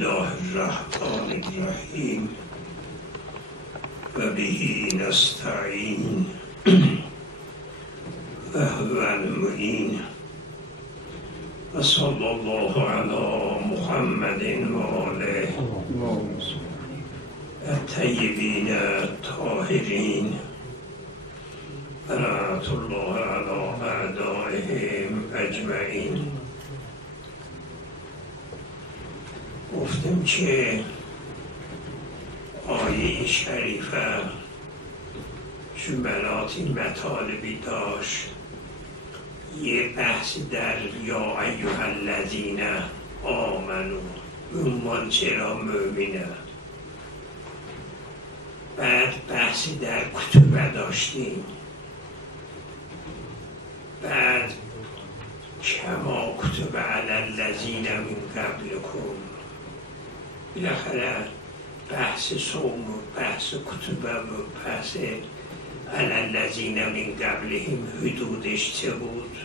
الله الرحمن الرحیم و به نستعین و هو المعین و صلی الله علی محمد و آله الطیبین الطاهرین و لعنة الله علی اعدائهم اجمعین. گفتم که آیه شریفه جملاتی مطالبی داشت. یه بحثی در یا ایها الذین آمنو عنوان چرا مؤمنه. بعد بحثی در کتب داشتیم. بعد کما کتب علی الذین من قبلکم. بالاخره بحث صوم و بحث کتب و بحث علی الذین من قبلهم حدودش چه بود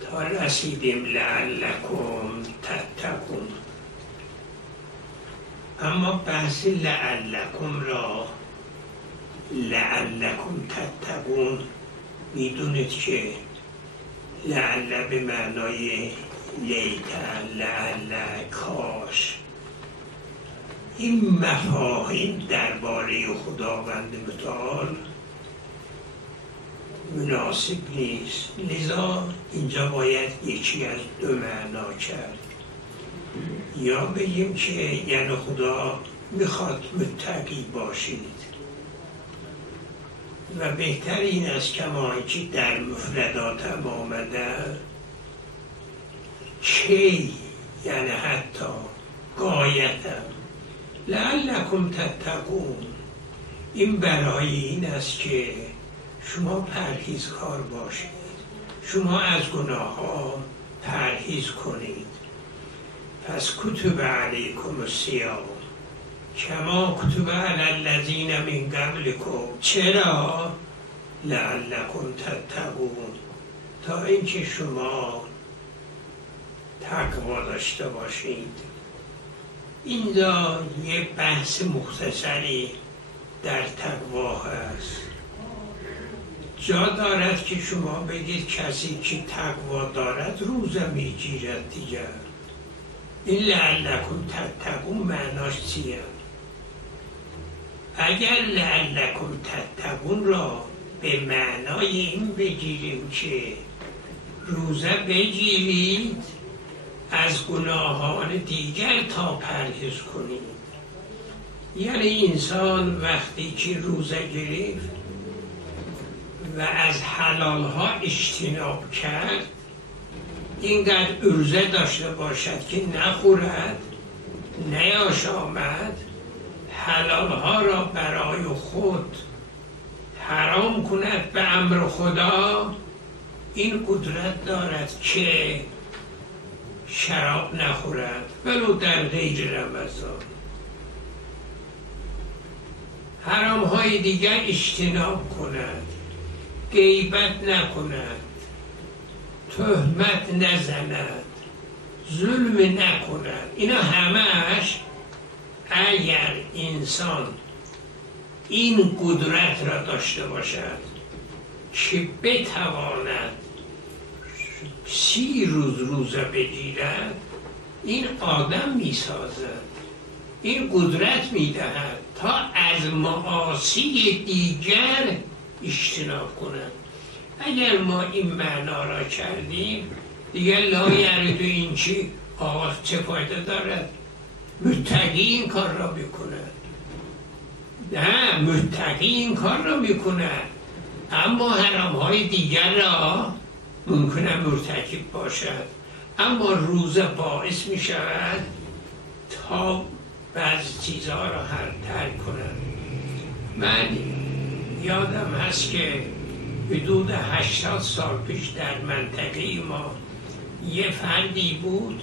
تا رسیدیم لعلکم تتقون. اما بحث لعلکم را لعلکم تتقون میدونید که لعل به معنای لیت، لعل، کاش. این مفاهیم درباره خداوند متعال مناسب نیست، لذا اینجا باید یکی از دو معنا کرد. یا بگیم که یعنی خدا میخواد متقی باشید و بهتر این است کما که در مفردات هم آمده کی یعنی حتی گایتم لعلکم تتقون. این برای این است که شما پرهیزکار باشید، شما از گناه ها پرهیز کنید. پس کتب علیکم الصیام کما کتب علی الذین من قبلکم. چرا؟ لعلکم تتقون، تا اینکه شما تقوا داشته باشید. اینجا یه بحث مختصری در تقوا هست. جا دارد که شما بگید کسی که تقوا دارد روزه میگیرد دیگر. این لعلکم تتقون معناش چیه؟ اگر لعلکم تتقون را به معنای این بگیریم که روزه بگیرید از گناهان دیگر تا پرهیز کنید، یعنی انسان وقتی که روزه گرفت و از حلالها اجتناب کرد اینقدر عرضه داشته باشد که نخورد، نیاشامد، حلالها را برای خود حرام کند به امر خدا. این قدرت دارد که شراب نخورد ولو در غیر رمضان، حرام های دیگر اجتناب کند، غیبت نکند، تهمت نزند، ظلم نکند. اینا همش اگر انسان این قدرت را داشته باشد که بتواند 30 روز روزه بگیرد، این آدم میسازد، این قدرت میدهد تا از معاصی دیگر اجتناب کند. اگر ما این معنا را کردیم دیگر لا یرد این چی آقا چه فایده دارد؟ متقی این کار را میکند. نه، متقی این کار را میکند اما حرام های دیگر را ممکنه مرتکب باشد. اما روزه باعث می شود تا بعضی چیزها را ترک کند. من یادم هست که حدود 80 سال پیش در منطقه ما یه فردی بود،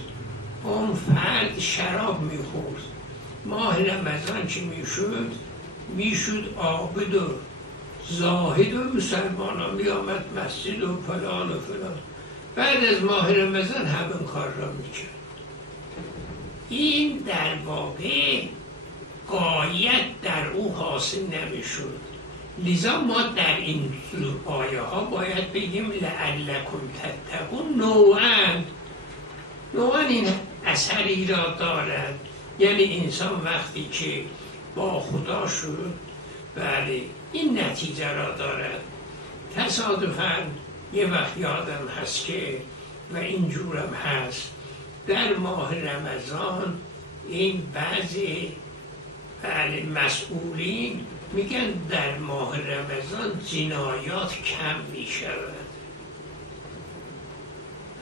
اون فرد شراب می خورد. ماه رمضان که می شد عابد و زاهد و مسلمان ها می آمد مسجد و فلان و فلان. بعد از ماه رمضان همین کار را می کرد. این در واقع غایت در او حاصل نمیشد. لذا ما در این آیه ها باید بگیم لعلکم تتقون. نوعاً این اثری را دارد، یعنی انسان وقتی که با خدا شد، بله این نتیجه را دارد. تصادفاً یه وقت یادم هست که و اینجورم هست در ماه رمضان این بعضی مسئولین میگن در ماه رمضان جنایات کم میشود.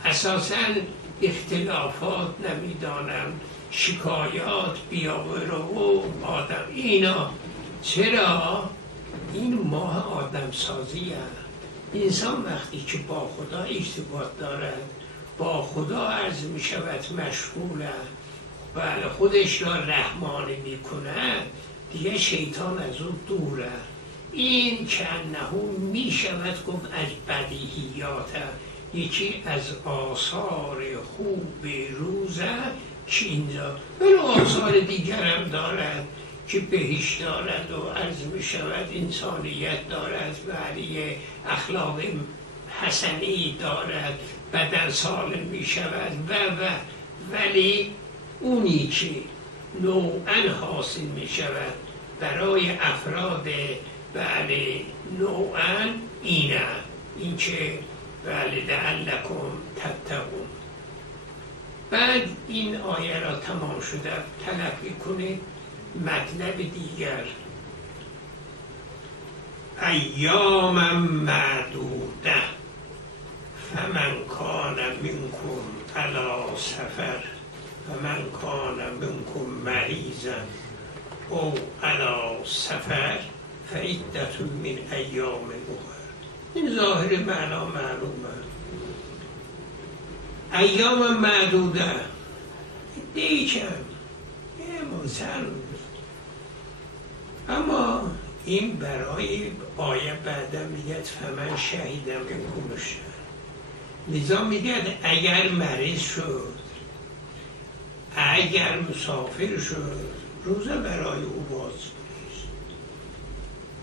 اساساً اختلافات نمیدانم، شکایات بیاورو آدم اینا. چرا؟ این ماه آدم سازی هست. انسان وقتی که با خدا ارتباط دارد، با خدا عرض می شود مشغول است، بله خودش را رحمانی می کند، دیگه شیطان از او دور است. این که انه می شود گفت از بدیهیات، یکی از آثار خوب روزه که اینجا، ولی آثار دیگر هم دارد که بهشت دارد و عرض می شود انسانیت دارد، ولی اخلاق حسنی دارد، بدن سالم می شود و ولی اونی که نوعاً حاصل می شود برای افراد بله نوعاً اینه، این که بله لعلکم تتقون. بعد این آیه را تمام شده تلقی کنید. مطلب دیگر ایام معدوده فمن کان منکم علی سفر فمن کان منکم مریضا او علی سفر فعدة من ایام اخر. این ظاهر معنا معلومه. ایام معدوده دیگه چند، اما این برای آیه بعدا میگه فمن شهیدم منکم الشهر. لذا میگه اگر مریض شد، اگر مسافر شد، روزه برای او باز کنید.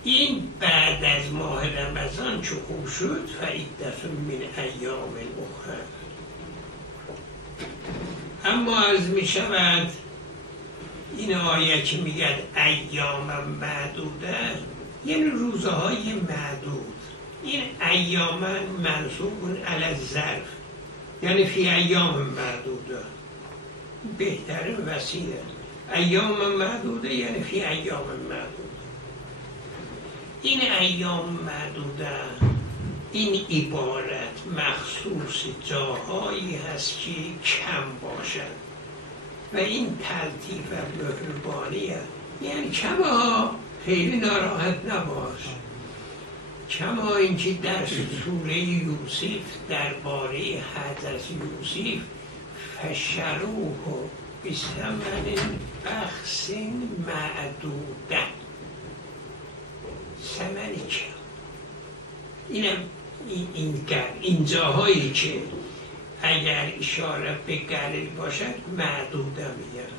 این بعد از ماه رمضان چه خوب شد فعدة من ایام اخر. اما از میشود این آیه که میگه ایام معدوده یعنی روزهای معدود. این ایام منصوب علی الظرف یعنی فی ایام معدوده، بهترین وسیله. ایام معدوده یعنی فی ایام معدوده. این ایام معدوده این عبارت مخصوص جاهایی هست که کم باشد و این تلطیف و مهربانیه، یعنی کما خیلی ناراحت نباش. کما اینکه در سوره یوسف درباره حضرت یوسف فشروه بثمن بخس معدوده، ثمن کم. این جاهایی که اگر اشاره به قلیل باشد معدوده میگن،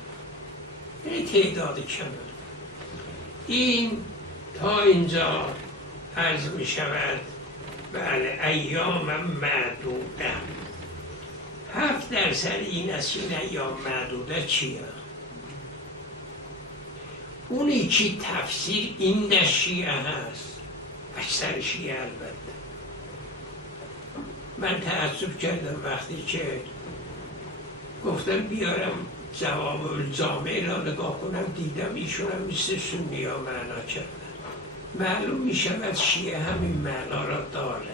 یعنی تعداد کمه. این تا اینجا عرض می شود بله ایام معدوده. 7 درصد این است این ایام معدوده چیه؟ اونی که تفسیر این در شیعه هست، اکثر شیعه البته. من تعصب کردم وقتی که گفتم بیارم جواب الجامع را نگاه کنم، دیدم ایشون هم مثل سنی ها معنا کردن. معلوم می شود شیعه همین معنا را دارد.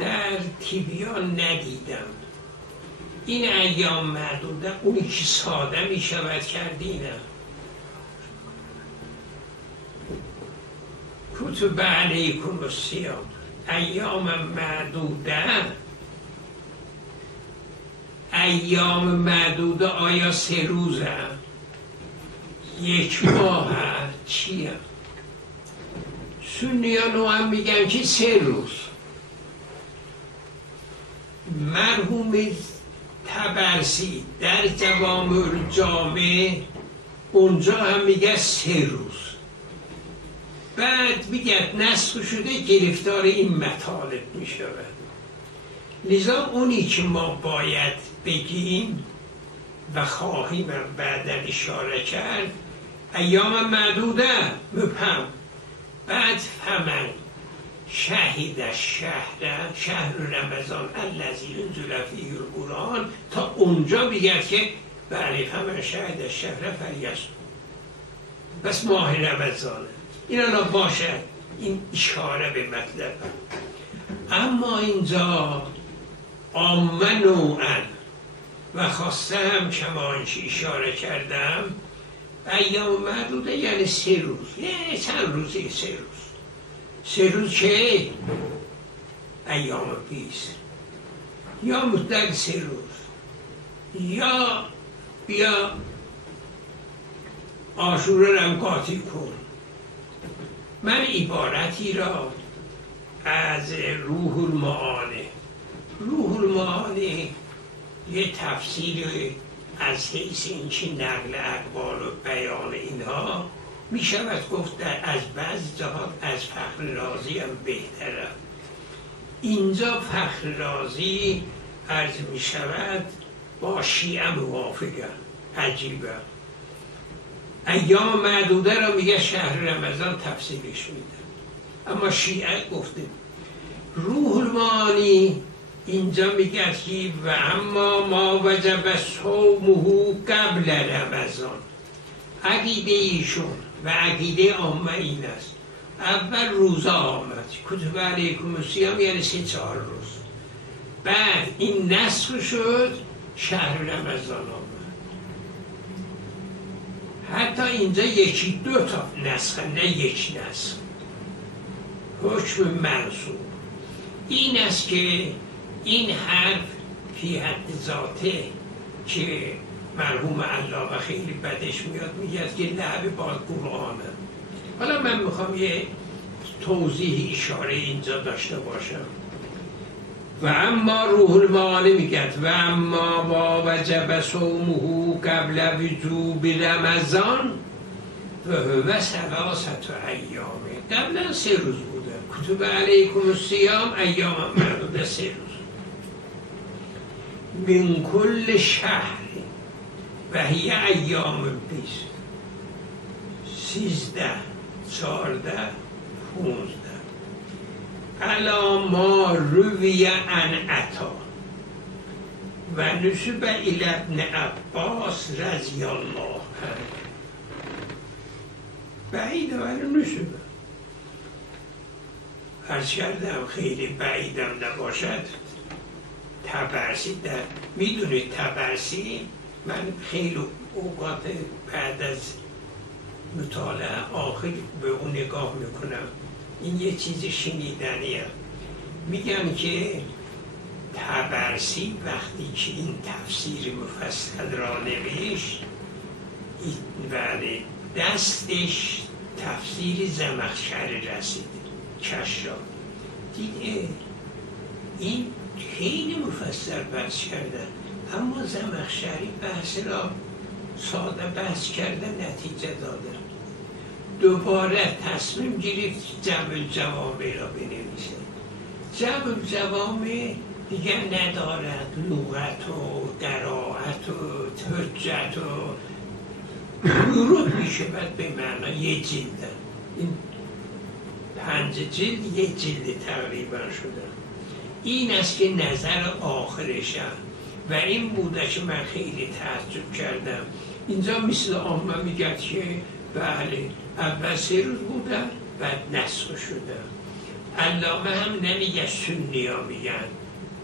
در تیبیان ندیدم. این ایام معدوده اونی که ساده می شود کردینه. کتب علیکم الصیام ایام معدوده. ایام معدوده آیا 3 روزه؟ 1 ماه چیه؟ سنیانو هم میگن که 3 روز. مرحوم طبرسی در جوامع الجامع اونجا هم میگه 3 روز. بعد میگه نسخ شده گرفتار این مطالب میشود. لذا اونی که ما باید بگیم و خواهیم بعدا اشاره کرد ایام معدوده مبهم. بعد فمن شهید شهر رمضان الذی انزل فیه القرآن تا اونجا بگه که بله فمن شهید الشهر فلیصم. بس ماه رمضانه این الان باشد، این اشاره به مطلب. اما اینجا عامه نوعا و خاصه هم کما اشاره کردم ایام معدوده یعنی 3 روز، یعنی چند روزی 3 روز. 3 روز که ایام 20 یا مطلق 3 روز یا بیا عاشورا هم قاطی کن. من عبارتی را از روح المعانی یه تفسیر از حیث این که نقل اقوال و بیان اینها می شود گفت از بعض جهات از فخر رازی هم بهتره. اینجا فخر رازی عرض می شود با شیعه موافقه. عجیبه. ایام معدوده را میگه شهر رمضان تفسیرش میده، اما شیعه گفته روح المعانی اینجا میگه که و اما ما وجب صومه قبل رمضان. عقیده ایشون و عقیده عامه این است اول روزا آمد کتب علیکم الصیام یعنی 3-4 روز، بعد این نسخ شد شهر رمضان آمد. حتی اینجا 1-2 تا نسخ، نه یک نسخ. حکم منصوب این است که این حرف فی حد ذاته که مرحوم علامه خیلی بدش میاد میگه که لعب با قرآنه. حالا من میخوام یه توضیح اشاره اینجا داشته باشم. و اما روح المعانی میگه و اما ما وجب صومه قبل وجوب رمضان و 3 ایام. قبلا 3 روز بوده کتب علیکم الصیام ایام معدوده 3 روز من کل شهر و هی ایام 20 13 14 15 علا ما روی عن عطا و نسب الی ابن عباس رضی الله عنه. بعیده ولی نسبه عرض کردم خیلی بعیدم نباشد. طبرسی در میدونید طبرسی من خیلی اوقات بعد از مطالعه آخر به اون نگاه میکنم. این یه چیز شنیدنیه. میگن که طبرسی وقتی که این تفسیر مفصل را نوشت دستش تفسیر زمخشری رسید کشاف دیگه این خیلی مفصل بحث کردن، اما زمخشری بحث را ساده بحث کردن نتیجه داده. دوباره تصمیم گرفت جمع الجوامع را بنویسه. جمع الجوامع دیگه ندارد لغت و قرائت و حجت و ورود میشه بعد به معنی یه جلد. این 5 جلد یه جلد تقریبا شده. این است که نظر آخرشم و این بوده که من خیلی تعجب کردم. اینجا مثل عامه میگه که بله اول 3 روز بودن بعد نسخ شده. علامه هم نمیگه، سنی ها میگن،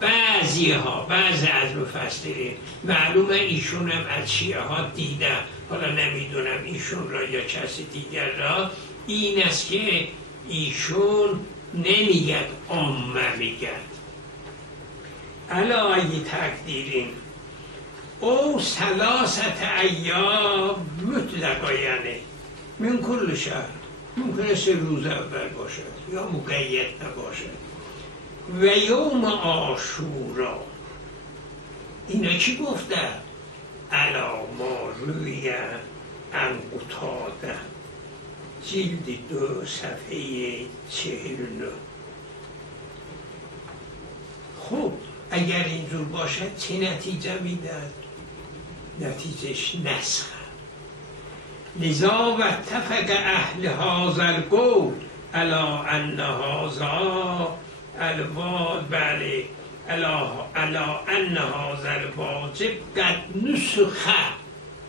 بعضی از مفسرین معلومه ایشون هم از شیعه ها دیدن، حالا نمیدونم ایشون را یا کسی دیگر را. این است که ایشون نمیگد عامه میگد علا ای تقدیرین او 3 ایام مطلقا یعنی من کل شهر. ممکنه 3 روز اول باشد یا مقید نباشد. و یوم عاشورا اینا چی گفتن؟ علا ما روی انقطاده جلد 2 صفحه 49. خب اگر اینجور باشد چه نتیجه میدن؟ نتیجهش نسخ. لذا و اتفق اهل هذا القول علی ان هذا الواجب بله علی ان هذا الواجب قد نسخ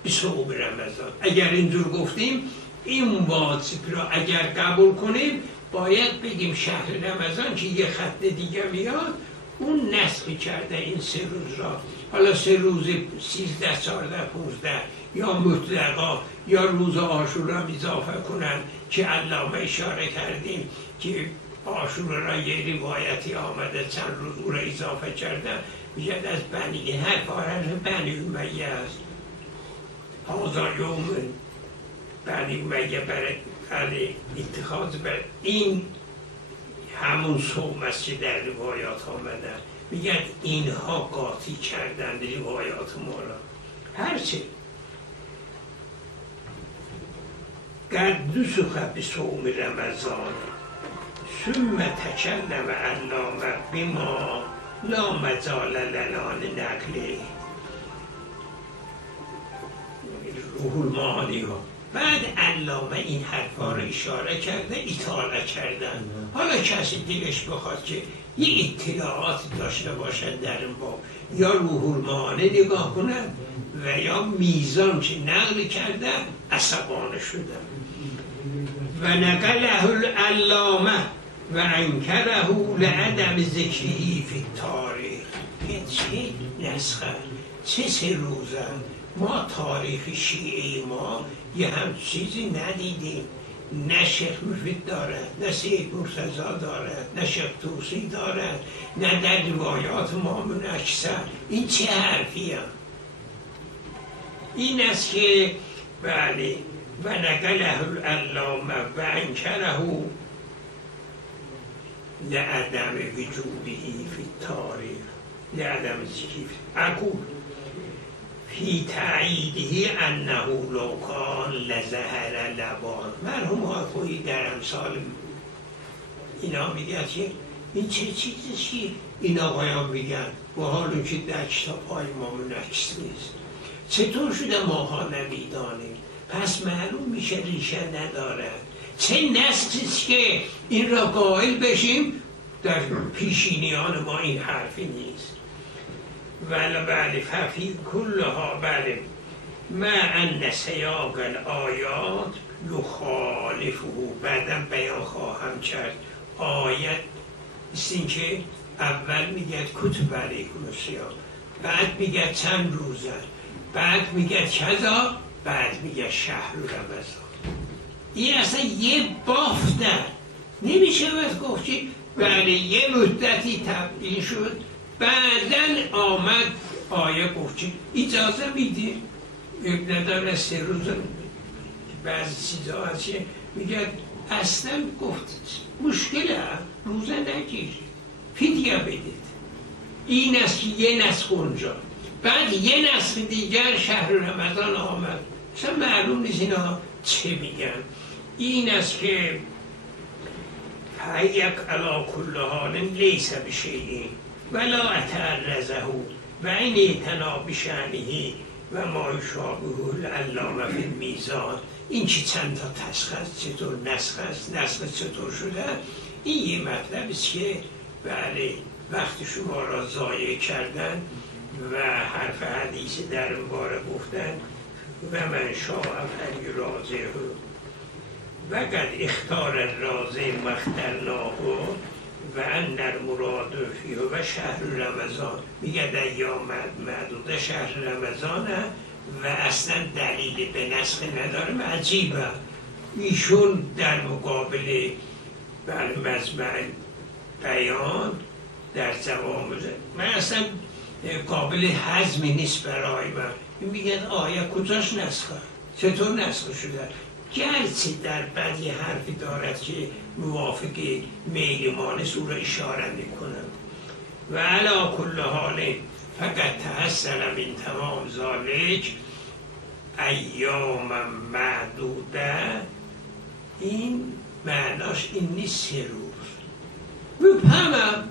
بصوم رمضان. اگر اینجور گفتیم این واجب را اگر قبول کنیم باید بگیم شهر رمضان که یه خط دیگه میاد اون نسخ کرده این 3 روز را، حالا 3 روز 13 14 15 یا مطلقا یا روز عاشورا اضافه کنن که علامه اشاره کردیم که عاشورا را یه روایتی آمده چند روز او را اضافه کردن، میگه از بنی هر کارش بنی امیه است. هازا یوم بنی امیه برای اتخاذ بر این همون صوم است که در روایات آمدن. میگن اینها قاطی کردن روایات ما را. هرچه قد نسخ بصوم رمضان ثم تکلم علامه بما لا مجال لنا نقله روح المعانی ها. بعد علامه این حرفا رو اشاره کرده، اطاله کردن. حالا کسی دلش بخواد که یه اطلاعات داشته باشد در این باب یا روح المعانی نگاه کنند و یا میزان که نقل کردن عصبانه شدن. و نقله العلامه و انکره لعدم ذکری فی التاریخ. چه نسخه، چه 3 روزه؟ ما تاریخ شیعه ما یه هم چیزی ندیدیم. نه شیخ مفید دارد، نه سید مرتضی دارد، نه شیخ توسی دارد، نه در روایات ما منعکسه. این چه حرفیه؟ این است که بله و نقله العلامه و انکره لعدم وجوده فی التاریخ لعدم ذکری اقول فی تعییده انه لو کان لظهر لبان. مرحوم آقایی در امثال اینا میگه که این چه چیزیه؟ این آقایان میگن با حال که در کتاب های ما منعکس نیست. چطور شده ماها نمیدانیم؟ پس معلوم میشه ریشه ندارد. چه نسخیست که این را قائل بشیم در پیشینیان ما این حرفی نیست. ولی بله ففی کلها بله ما ان سیاق الآیات یخالفه. بعدم بیان خواهم کرد آیت این که اول میگه کتب علیکم الصیام، بعد میگه چند روزه، بعد میگه کذا، بعد میگه شهر رمضان. این اصلا یه بافته نمیشه باید گفت که بعد یه مدتی تبدیل شد بعدن آمد آیه گفت که اجازه میده نداره 3 روز. بعضی چیزا هست که میگه اصلا گفت مشکله روزه نگیرید فدیه بدید. این است که یه نسخ اونجا، بعد یه نسخ دیگر شهر رمضان آمد. اصلا معلوم نیست اینا چه میگن. این است که فیک علی کل حال لیس بشیء ولا اتعرضه و این اعتنا بشأنه و ما یشابه العلامه فی المیزان. این که چند تا تسخ است، چطور نسخ است، نسخ چطور شده، این یه مطلب است که بله وقت شما را ضایع کردن و حرف حدیث در این باره گفتن و من شاء فلیراجعه و قد اختار الرازی مخترناه و ان المراد فیه و شهر رمضان. میگه در ایام معدوده شهر رمضانه و اصلا دلیل به نسخ نداره. عجیبه ایشون در مقابل بر مجمع بیان در جواب من اصلا قابل هضمی نیست برای من. میگن آیه کجاش نسخه، چطور نسخه شده؟ گرچه در بعضی حرفی دارد که موافق میل ما نیست او را اشاره میکنم. و علا کل حال فقط تحسن من تمام ذالک ایام معدوده. این معناش این نیست 3 روز. مبهمم،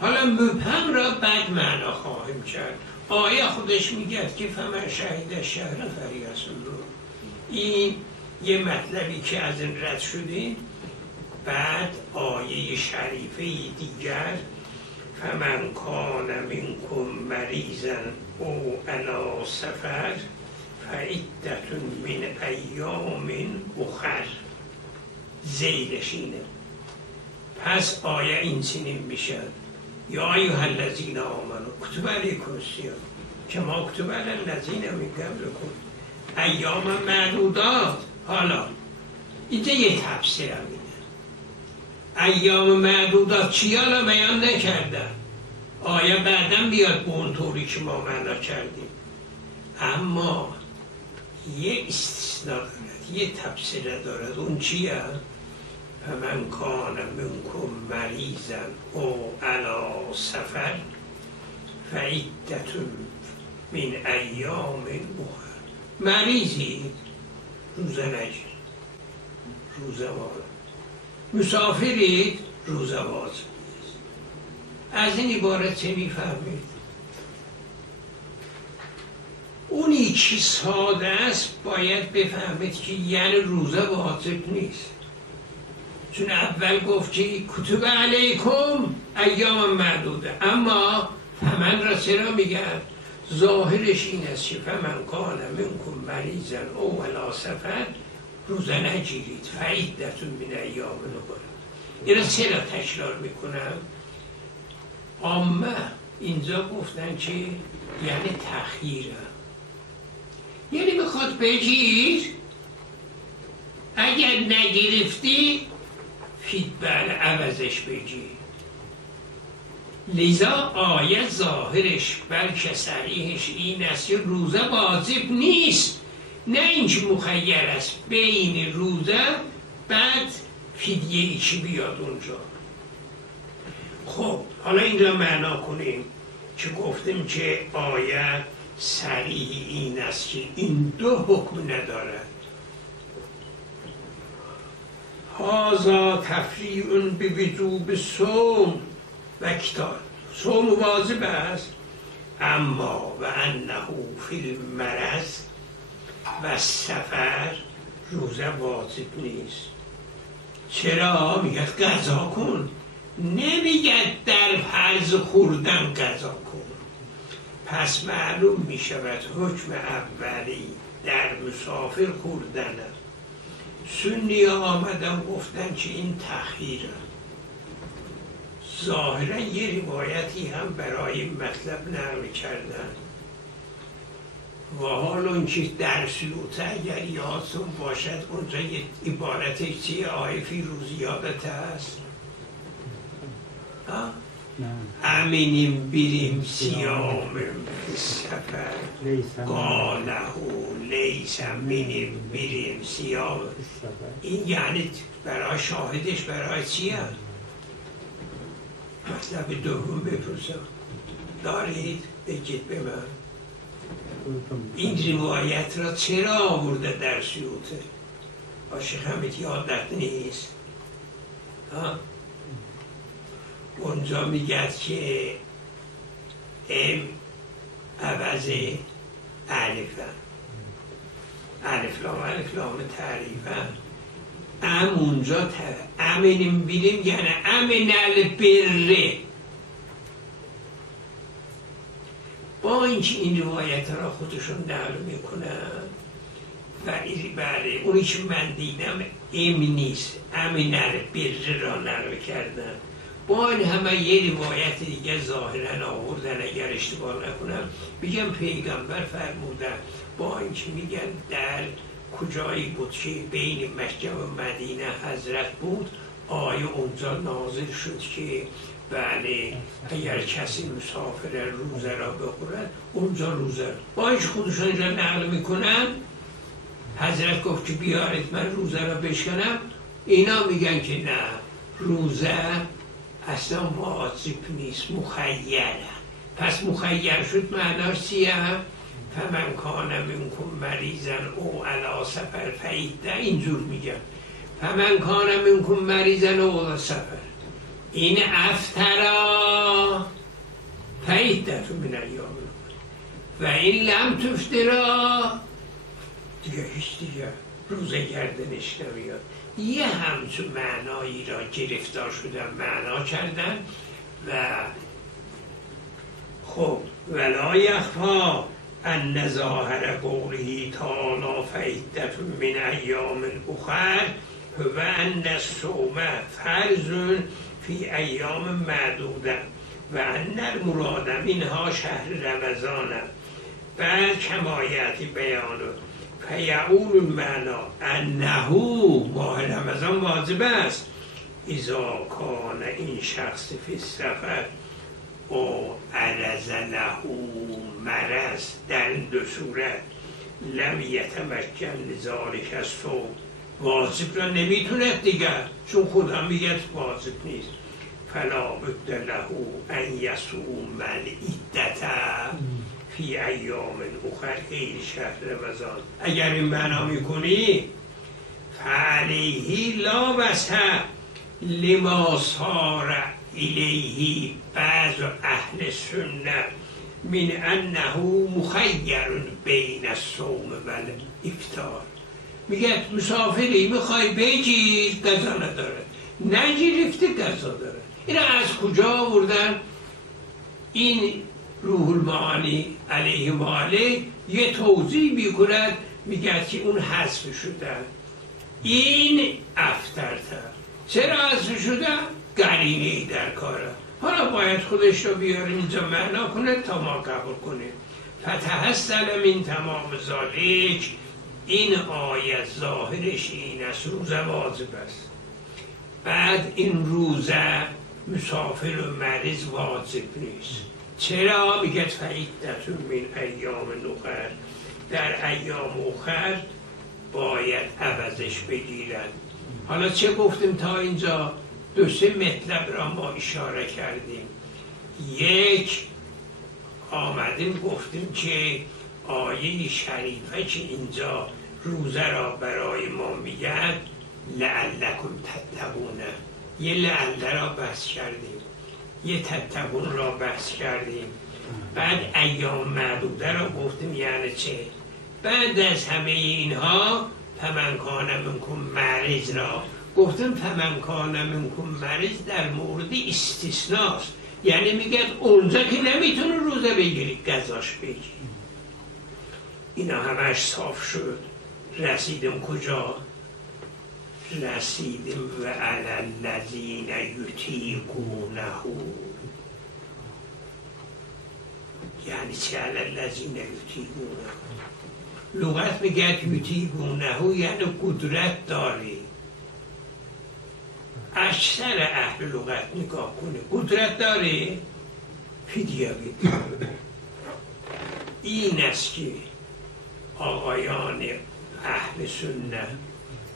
حالا مبهم را بعد معنا خواهیم کرد. آیه خودش میگه که فمن شهید شهر فلیصمه. این یه مطلبی که از این رد شده. بعد آیه شریفه دیگر فمن کان منکم مریضا او علی سفر فعدة من ایام اخر. زیرش اینه. پس آیه این چنین میشه یا ایها الذین آمنوا کتب علیکم الصیام کما کتب علی الذین من قبلکم ایام معدودات. حالا اینجا یه تفسیر هم اینه. ایام معدودات چی حالا بیان نکردن. آیه بعدم بیاد به اون طوری که ما معنا کردیم، اما یه استثناء دارد، یه تفسیر دارد. اون چیه؟ فمن کان منکم مریضا او علی سفر فعدة من ایام اخر. مریضی روزه نگیر، روزه وارد. مسافرید روزه واجب نیست. از این عبارت چه میفهمید؟ اونی که ساده است باید بفهمید که یعنی روزه واجب نیست، چون اول گفت که کتب علیکم ایام معدوده، اما فمن را چرا میگن؟ ظاهرش این است که فمن کان منکم مریضا او علی سفر روزه نگیرید فعدة من ایام اخر. این چرا تکرار میکنم؟ عامه اینجا گفتن که یعنی تخییره، یعنی میخواد بگیر اگر نگرفتی فیدبال عوضش بگیر. لذا آیه ظاهرش بلکه صریحش این است که روزه واجب نیست، نه اینکه مخیر است بین روزه بعد فدیه ایچی بیاد اونجا. خب حالا این را معنا کنیم که گفتیم که آیه صریح این است که این 2 حکم ندارد. هذا تفریع بوجوب صوم و کتاب. صوم واجب است، اما و انه فی المرض و سفر روزه واجب نیست. چرا؟ میگه قضا کن، نمیگه در فرض خوردن قضا کن. پس معلوم میشود حکم اولی در مسافر خوردن. سنی آمدن گفتن که این تخییره. ظاهرا یه روایتی هم برای مطلب نقل کردن و حالا اون که در سیوطه اگر یادتون باشد اونجا یه عبارت چیه؟ آیه فیروز یادت هست؟ امینیم بریم سیام سفر قاله لیس امینیم بریم سیام. این یعنی برای شاهدش برای چیه؟ مطلب دوم بپرسم دارید؟ بگید به من این روایت را چرا آورده در سیوطه؟ عاشق همت یادت نیست؟ اونجا میگه که ام عوض الفم، الف لام تعریفم. اونجا امینیم بیریم یعنی امین البره. با اینکه این روایت را خودشون نقل میکنن و بله اونی که من دیدم ام نیست، امین البره را نقل کردن. با این همه یه روایت دیگه ظاهرا آوردن، اگر اشتباه نکنم میگم پیغمبر فرمودن. با اینکه میگن در کجایی بود که بین مکه و مدینه حضرت بود، آیه اونجا نازل شد که بله اگر کسی مسافر روزه را بخورد اونجا روزه. با اینکه خودشون این را نقل میکنن حضرت گفت که بیارید من روزه را بشکنم، اینا میگن که نه، روزه اصلا واجب نیست، مخیره. پس مخیر شد معناش چیه؟ فمن کان منکم مریضا او علی سفر فعده، اینجور میگن فمن کان منکم مریضا او علی سفر، این افترا فعده من ایام و این لم تفترا، دیگه هیچ دیگه روزه گردنش نمیاد. یه همچون معنایی را گرفتار شدن معنا کردن و خب ولا یخفا ان ظاهر قوله تعالی فعدة من ایام اخر و ان الصوم فرض فی ایام معدوده و ان المراد منها شهر رمضان بعد کمایتی بیانه فیعول المعنی انه ماه رمضان واجب است اذا کان این شخص فی السفر او عرض له مرض، در این دو صورت لم یتمکن لذالک الصوم، واجب را نمیتوند دیگر چون خدا میگه واجب نیست، فلا بد له ان یصوم العدة فی ایام اخر غیر شهر رمضان. اگر این معنا میکنی فعلیه لا بسه لما صار الیه بعض اهل سنت من انه مخیر بین الصوم و الافطار. میگه مسافری میخوای بگی قضا نداره، نگرفته قضا داره. اینا از کجا آوردن؟ این روح المعانی علیه و آله یه توضیح میکند، میگه که اون حذف شده، این افترتر. چرا حذف شده؟ قرینه‌ای در کاره. حالا باید خودش رو بیاریم اینجا معنا کنه تا ما قبول کنیم. فتحصل من تمام ذالک، این آیت ظاهرش این است روزه واجب است، بعد این روزه مسافر و مریض واجب نیست. چرا؟ میگه فعدة من ایام اخر، در ایام اخر باید عوضش بگیرن. حالا چه گفتیم تا اینجا؟ دو سه مطلب را ما اشاره کردیم. یک، آمدیم گفتیم که آیه شریفه که اینجا روزه را برای ما میگن لعلکم تتقون، یه لعل را بحث کردیم، یه تتقون را بحث کردیم، بعد ایام معدوده را گفتیم یعنی چه. بعد از همه اینها فمن کان منکم مریض را گفتم فمن کان منکم مریض در مورد استثناست، یعنی میگه اونجا که نمیتونه روزه بگیری قضاش بگیری. اینا همش صاف شد. رسیدیم کجا؟ رسیدیم و علی الذین یطیقونه، یعنی چه علی الذین یطیقونه؟ لغت میگه یطیقونه یعنی قدرت داری. اکثر اهل لغت نگاه کنه قدرت داره فدیه بده. این است که آقایان اهل سنت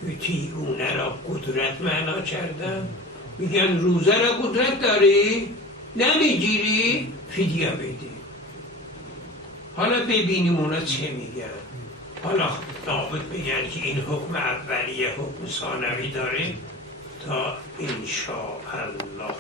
یطیقونه را قدرت معنا کردن، میگن روزه را قدرت داری نمیگیری فدیه بده. حالا ببینیم اونا چه میگن. حالا لابد بگن که این حکم اولیه حکم ثانوی داره تا انشاءالله.